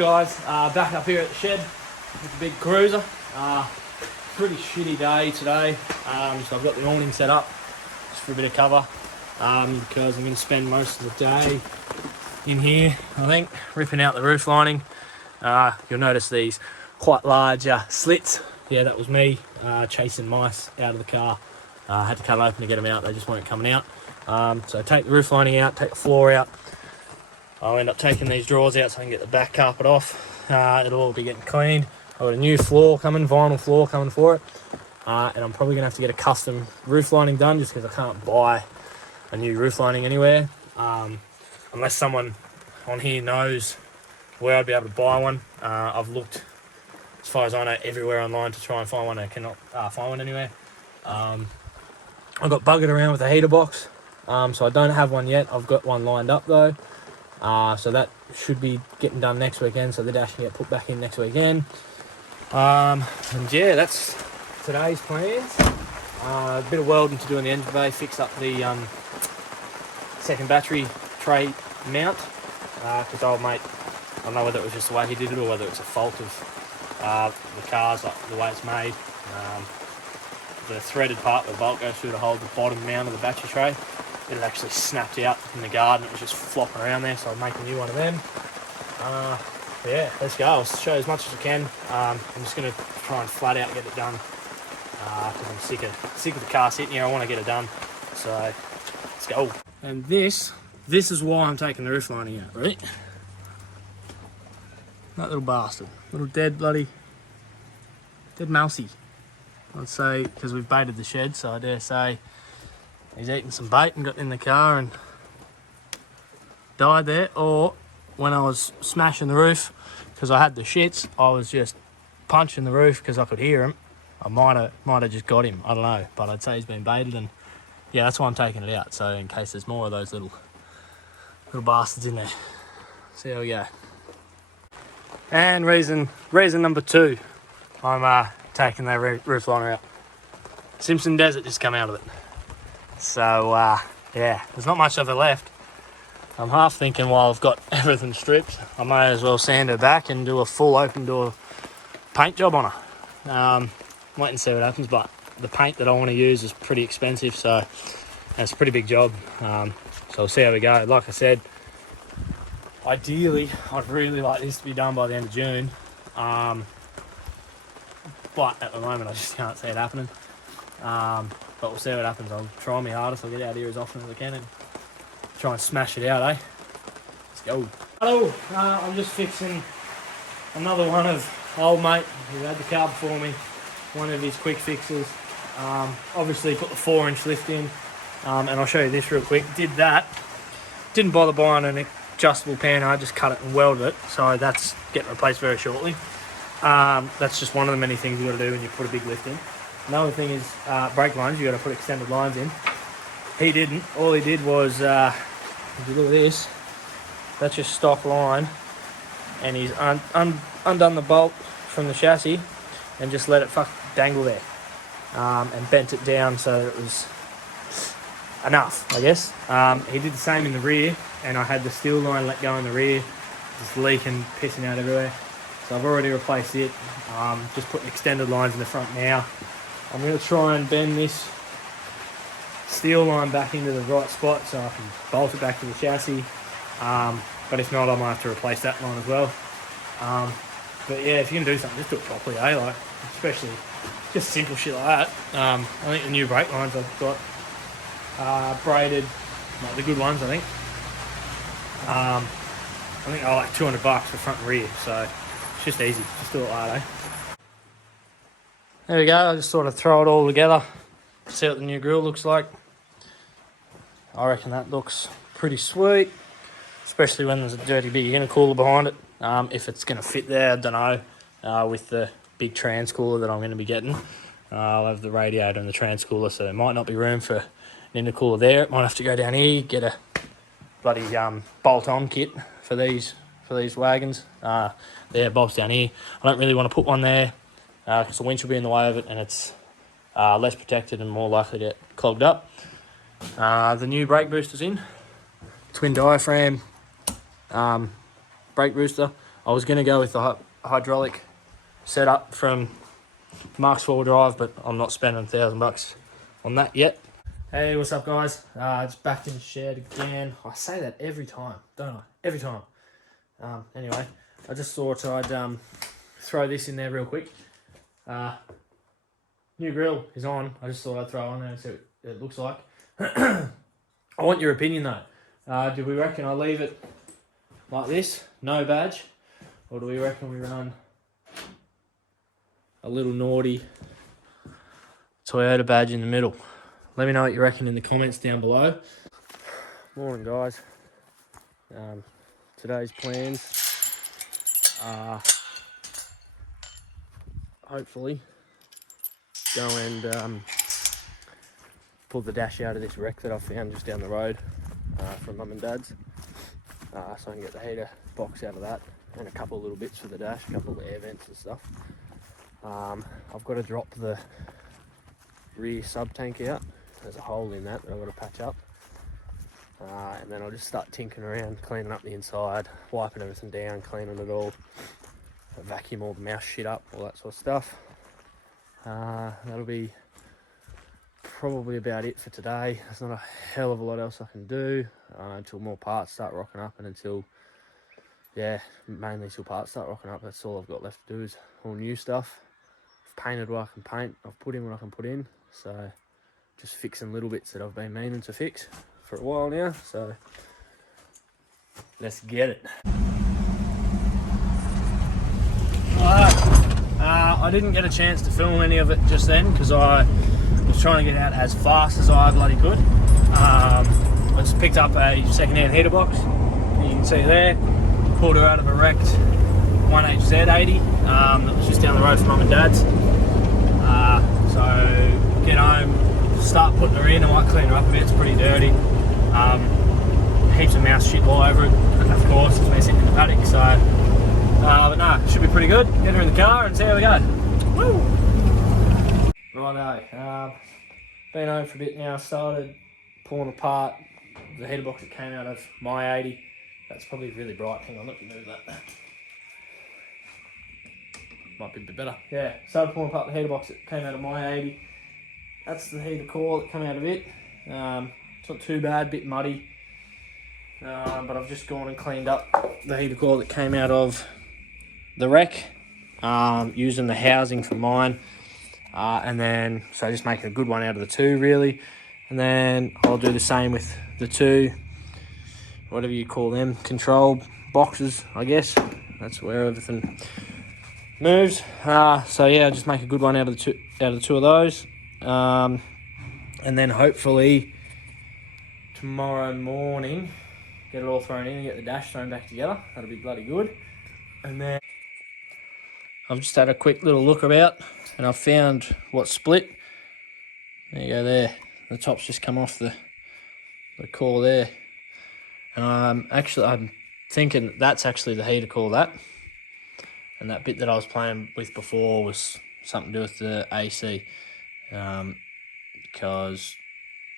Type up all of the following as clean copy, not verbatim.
guys? Back up here at the shed with the big cruiser. Pretty shitty day today. So I've got the awning set up just for a bit of cover because I'm going to spend most of the day in here, I think, ripping out the roof lining. You'll notice these quite large slits. Yeah, that was me chasing mice out of the car. I had to cut them open to get them out. They just weren't coming out. So take the roof lining out, take the floor out. I'll end up taking these drawers out so I can get the back carpet off. It'll all be getting cleaned. I've got a new floor coming, vinyl floor coming for it. And I'm probably going to have to get a custom roof lining done just because I can't buy a new roof lining anywhere. Unless someone on here knows where I'd be able to buy one. I've looked, as far as I know, everywhere online to try and find one. I cannot find one anywhere. I got buggered around with a heater box. So I don't have one yet. I've got one lined up though. So that should be getting done next weekend, so the dash can get put back in next weekend. And yeah, that's today's plans. A bit of welding to do in the engine bay, fix up the second battery tray mount, because old mate, I don't know whether it was just the way he did it or whether it's a fault of the cars, like the way it's made. The threaded part where the bolt goes through to hold the bottom mount of the battery tray, it had actually snapped out in the garden. It was just flopping around there, so I'd make a new one of them. Yeah, let's go. I'll show you as much as I can. I'm just going to try and flat out get it done because I'm sick of the car sitting here. I want to get it done, so let's go. And this is why I'm taking the roof lining out, right? That little bastard, little dead mousey. I'd say, because we've baited the shed, so I dare say he's eaten some bait and got in the car and died there. Or when I was smashing the roof, because I had the shits, I was just punching the roof because I could hear him. I might have just got him, I don't know. But I'd say he's been baited, and yeah, that's why I'm taking it out. So in case there's more of those little bastards in there. See how we go. And reason number 2, I'm taking that roof liner out. Simpson Desert just come out of it. So yeah, there's not much of it left. I'm half thinking while I've got everything stripped, I may as well sand her back and do a full open door paint job on her. Wait and see what happens, but the paint that I want to use is pretty expensive, so it's a pretty big job. So we'll see how we go. Like I said, ideally I'd really like this to be done by the end of June. But at the moment I just can't see it happening. But we'll see what happens. I'll try my hardest. I'll get out here as often as I can and try and smash it out, eh? Let's go. Hello, I'm just fixing another one of old mate who had the car before me. One of his quick fixes. Obviously put the 4-inch lift in, and I'll show you this real quick. Did that. Didn't bother buying an adjustable pan. I just cut it and welded it. So that's getting replaced very shortly. That's just one of the many things you got to do when you put a big lift in. Another thing is brake lines. You got to put extended lines in. He didn't. All he did was, if you look at this, that's just stock line, and he's undone the bolt from the chassis and just let it dangle there, and bent it down so that it was enough, I guess. He did the same in the rear, and I had the steel line let go in the rear, just leaking, pissing out everywhere. So I've already replaced it. Just putting extended lines in the front now. I'm going to try and bend this steel line back into the right spot so I can bolt it back to the chassis. But if not, I might have to replace that line as well. But yeah, if you can do something, just do it properly, eh? Like, especially just simple shit like that. I think the new brake lines I've got braided, like the good ones, I think. I think I like $200 for front and rear, so it's just easy. Just do it like that, eh? There we go. I just sort of throw it all together, see what the new grill looks like. I reckon that looks pretty sweet, especially when there's a dirty big intercooler behind it. If it's going to fit there, I don't know. With the big transcooler that I'm going to be getting, I'll have the radiator and the transcooler, so there might not be room for an intercooler there. It might have to go down here, get a bloody bolt-on kit for these wagons. Bolts down here. I don't really want to put one there because the winch will be in the way of it, and it's less protected and more likely to get clogged up. The new brake booster's in. Twin diaphragm brake booster. I was going to go with the hydraulic setup from Mark's 4 Drive, but I'm not spending $1,000 on that yet. Hey, what's up, guys? Just back in the shed again. I say that every time, don't I? Every time. Anyway, I just thought I'd throw this in there real quick. New grill is on. I just thought I'd throw it on there and see what it looks like. I want your opinion though. Do we reckon I leave it like this, no badge, or do we reckon we run a little naughty Toyota badge in the middle? Let me know what you reckon in the comments down below. Morning, guys. Today's plans are hopefully go and pull the dash out of this wreck that I found just down the road from Mum and Dad's, so I can get the heater box out of that and a couple of little bits for the dash, a couple of air vents and stuff. I've got to drop the rear sub tank out. There's a hole in that I've got to patch up, and then I'll just start tinkering around, cleaning up the inside, wiping everything down, cleaning it all, vacuum all the mouse shit up, all that sort of stuff. That'll be probably about it for today. There's not a hell of a lot else I can do until more parts start rocking up, and until, mainly until parts start rocking up. That's all I've got left to do is all new stuff. I've painted what I can paint, I've put in what I can put in, so just fixing little bits that I've been meaning to fix for a while now, so let's get it. I didn't get a chance to film any of it just then because I was trying to get out as fast as I bloody could. I just picked up a second-hand heater box. You can see there, pulled her out of a wrecked 1HZ80 that was just down the road from Mum and Dad's. So get home, start putting her in. I might clean her up a bit, it's pretty dirty. Heaps of mouse shit all over it, and of course it's been sitting in the paddock, so but no, it should be pretty good. Get her in the car and see how we go. Woo! Righto, been home for a bit now, started pulling apart the heater box that came out of my 80. That's probably really bright, hang on, let me move that. Might be a bit better. Yeah, started pulling apart the heater box that came out of my 80. That's the heater core that came out of it. It's not too bad, bit muddy. But I've just gone and cleaned up the heater core that came out of the wreck, using the housing from mine. And then, so just making a good one out of the two, really. And then I'll do the same with the two, whatever you call them, control boxes, I guess. That's where everything moves. So yeah, I'll just make a good one out of the two of those. And then hopefully tomorrow morning, get it all thrown in and get the dash thrown back together. That'll be bloody good. And then I've just had a quick little look about and I've found what's split. There you go there. The top's just come off the core there. And I'm thinking that's actually the heater core, that. And that bit that I was playing with before was something to do with the AC. Because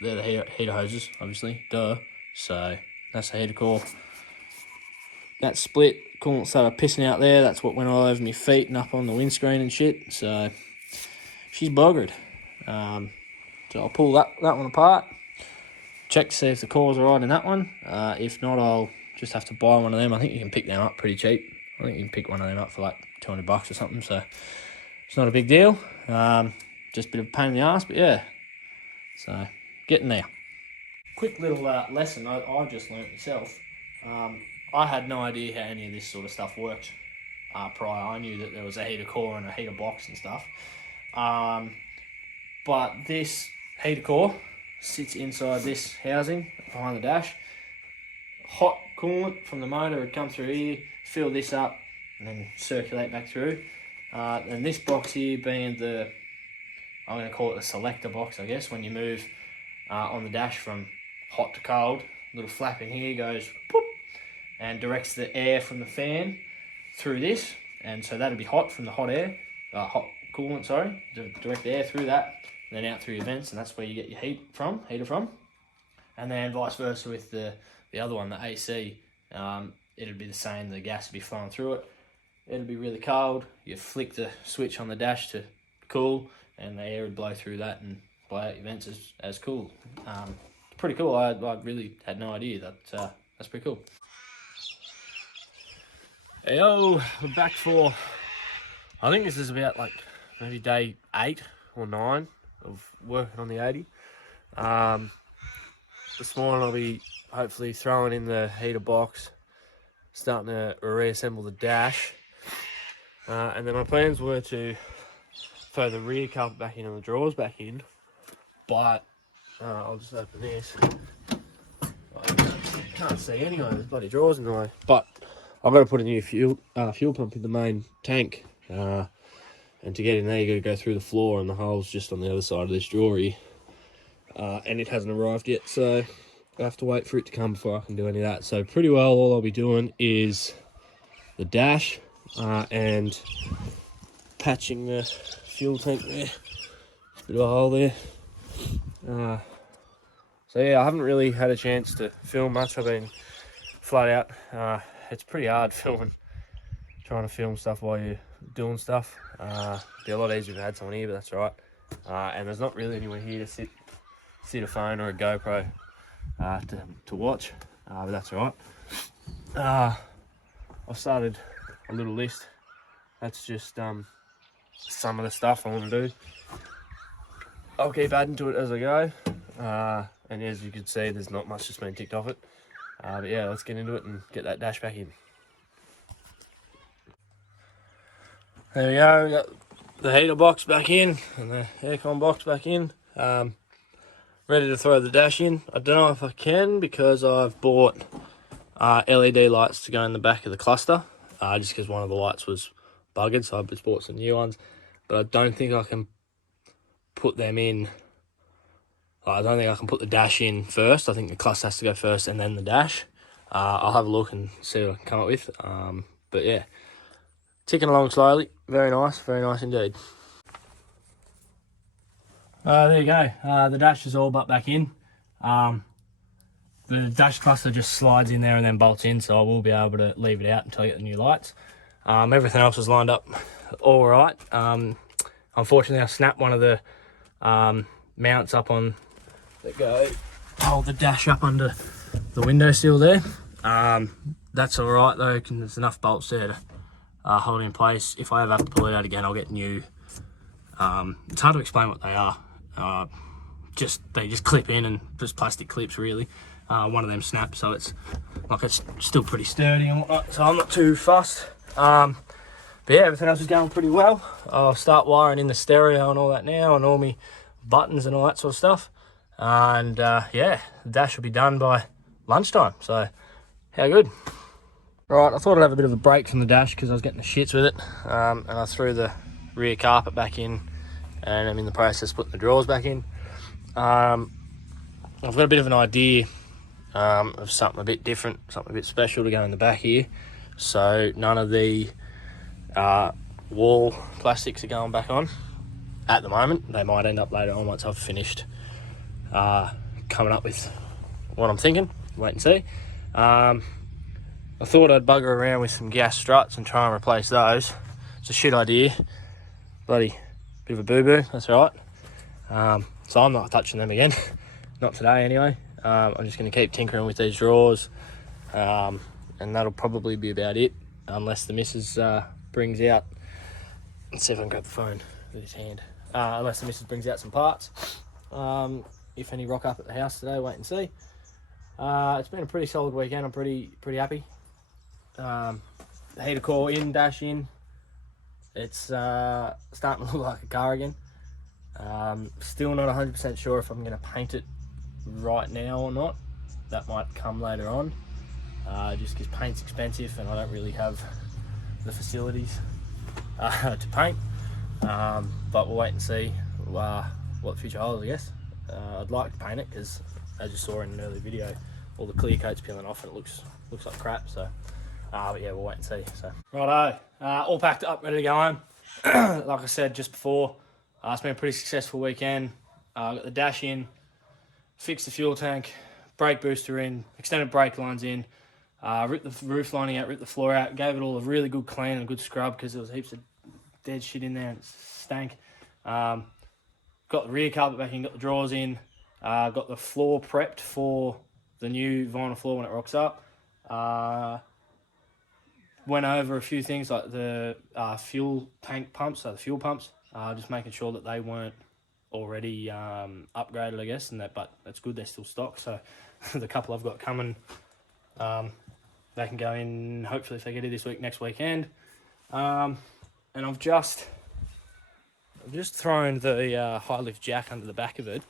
they're the heater hoses, obviously, duh. So that's the heater core. That split, coolant started pissing out there. That's what went all over my feet and up on the windscreen and shit. So she's buggered. So I'll pull that one apart, check to see if the core's alright in that one. If not, I'll just have to buy one of them. I think you can pick them up pretty cheap. I think you can pick one of them up for like $200 or something. So it's not a big deal. Just a bit of a pain in the ass, but yeah. So getting there. Quick little lesson I just learnt myself. I had no idea how any of this sort of stuff worked prior. I knew that there was a heater core and a heater box and stuff. But this heater core sits inside this housing behind the dash. Hot coolant from the motor would come through here, fill this up, and then circulate back through. And this box here being I'm going to call it the selector box, I guess, when you move on the dash from hot to cold. Little flap in here goes poof, and directs the air from the fan through this. And so that'll be hot from the hot hot coolant, sorry. Direct the air through that, and then out through your vents, and that's where you get your heater from. And then vice versa with the other one, the AC. It'd be the same, the gas would be flowing through it. it'll be really cold. You flick the switch on the dash to cool, and the air would blow through that and blow out your vents as cool. Pretty cool. I really had no idea that. That's pretty cool. Hey, yo, we're back for, I think this is about like maybe day 8 or 9 of working on the 80. This morning I'll be hopefully throwing in the heater box, starting to reassemble the dash, and then my plans were to throw the rear carpet back in and the drawers back in, but I'll just open this. I can't see anyway, there's bloody drawers in the way. But I've got to put a new fuel pump in the main tank, and to get in there you got to go through the floor, and the hole's just on the other side of this drawer here, and it hasn't arrived yet, so I have to wait for it to come before I can do any of that. So pretty well all I'll be doing is the dash and patching the fuel tank there. Bit of a hole there. So yeah, I haven't really had a chance to film much. I've been flat out. It's pretty hard trying to film stuff while you're doing stuff. It'd be a lot easier if I had someone here, but that's all right. And there's not really anyone here to sit a phone or a GoPro to watch, but that's all right. I've started a little list. That's just some of the stuff I want to do. I'll keep adding to it as I go. And as you can see, there's not much that's been ticked off it. But yeah, let's get into it and get that dash back in. There we go, we got the heater box back in and the aircon box back in. Ready to throw the dash in. I don't know if I can because I've bought LED lights to go in the back of the cluster, just because one of the lights was buggered, so I've just bought some new ones. But I don't think I can put them in. I don't think I can put the dash in first. I think the cluster has to go first and then the dash. I'll have a look and see what I can come up with. But yeah, ticking along slowly. Very nice indeed. There you go. The dash is all but back in. The dash cluster just slides in there and then bolts in, so I will be able to leave it out until I get the new lights. Everything else is lined up all right. Unfortunately, I snapped one of the mounts up on that go hold the dash up under the windowsill there. That's all right though, there's enough bolts there to hold it in place. If I ever have to pull it out again, I'll get new. It's hard to explain what they are. They just clip in, and just plastic clips really. One of them snaps, so it's still pretty sturdy and whatnot, so I'm not too fussed. But yeah, everything else is going pretty well. I'll start wiring in the stereo and all that now, and all my buttons and all that sort of stuff. And yeah, the dash will be done by lunchtime, so how good. Right, I thought I'd have a bit of a break from the dash because I was getting the shits with it, and I threw the rear carpet back in, and I'm in the process of putting the drawers back in. I've got a bit of an idea of something a bit different, something a bit special to go in the back here. So none of the wall plastics are going back on at the moment. They might end up later on once I've finished coming up with what I'm thinking. Wait and see. I thought I'd bugger around with some gas struts and try and replace those. It's a shit idea. Bloody bit of a boo-boo, that's right. So I'm not touching them again. Not today anyway. I'm just going to keep tinkering with these drawers, and that'll probably be about it, unless the missus brings out, let's see if I can grab the phone with his hand, unless the missus brings out some parts. If any rock up at the house today, wait and see. It's been a pretty solid weekend. I'm pretty happy. Heater core in, dash in. It's starting to look like a car again. Still not 100% sure if I'm going to paint it right now or not. That might come later on, just because paint's expensive and I don't really have the facilities to paint. But we'll wait and see what the future holds, I guess. I'd like to paint it because, as you saw in an earlier video, all the clear coat's peeling off and it looks like crap. So, but yeah, we'll wait and see. So, righto, all packed up, ready to go home. Like I said just before, it's been a pretty successful weekend. Got the dash in, fixed the fuel tank, brake booster in, extended brake lines in, Ripped the roof lining out, ripped the floor out, gave it all a really good clean and a good scrub because there was heaps of dead shit in there and it stank. Got the rear carpet back in, got the drawers in, got the floor prepped for the new vinyl floor when it rocks up. Went over a few things like the fuel tank pumps, so the fuel pumps, just making sure that they weren't already upgraded, I guess, but that's good, they're still stock. So the couple I've got coming, they can go in hopefully if they get it this week, next weekend. And I've just thrown the high lift jack under the back of it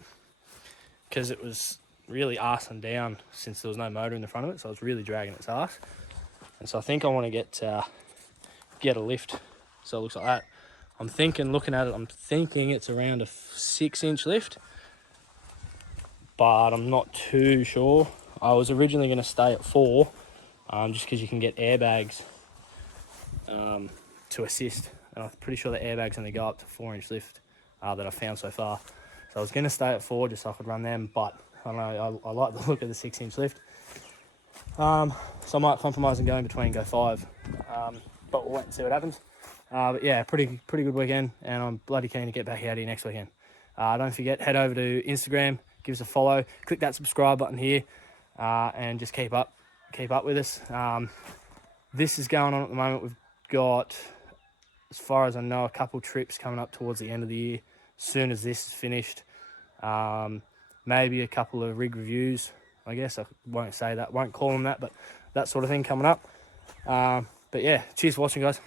because it was really arsing down since there was no motor in the front of it, so I was really dragging its arse. And so I think I want to get a lift, so it looks like that. I'm thinking it's around a 6-inch lift, but I'm not too sure. I was originally going to stay at 4, just because you can get airbags to assist, and I'm pretty sure the airbags only go up to 4-inch lift that I've found so far. So I was going to stay at 4 just so I could run them, but I don't know, I like the look of the 6-inch lift. So I might compromise and go in between, go 5. But we'll wait and see what happens. But yeah, pretty good weekend, and I'm bloody keen to get back out here next weekend. Don't forget, head over to Instagram, give us a follow, click that subscribe button here, and just keep up with us. This is going on at the moment. We've got, as far as I know, a couple trips coming up towards the end of the year. As soon as this is finished, maybe a couple of rig reviews, I guess. I won't say that, won't call them that, but that sort of thing coming up. But yeah, cheers for watching, guys.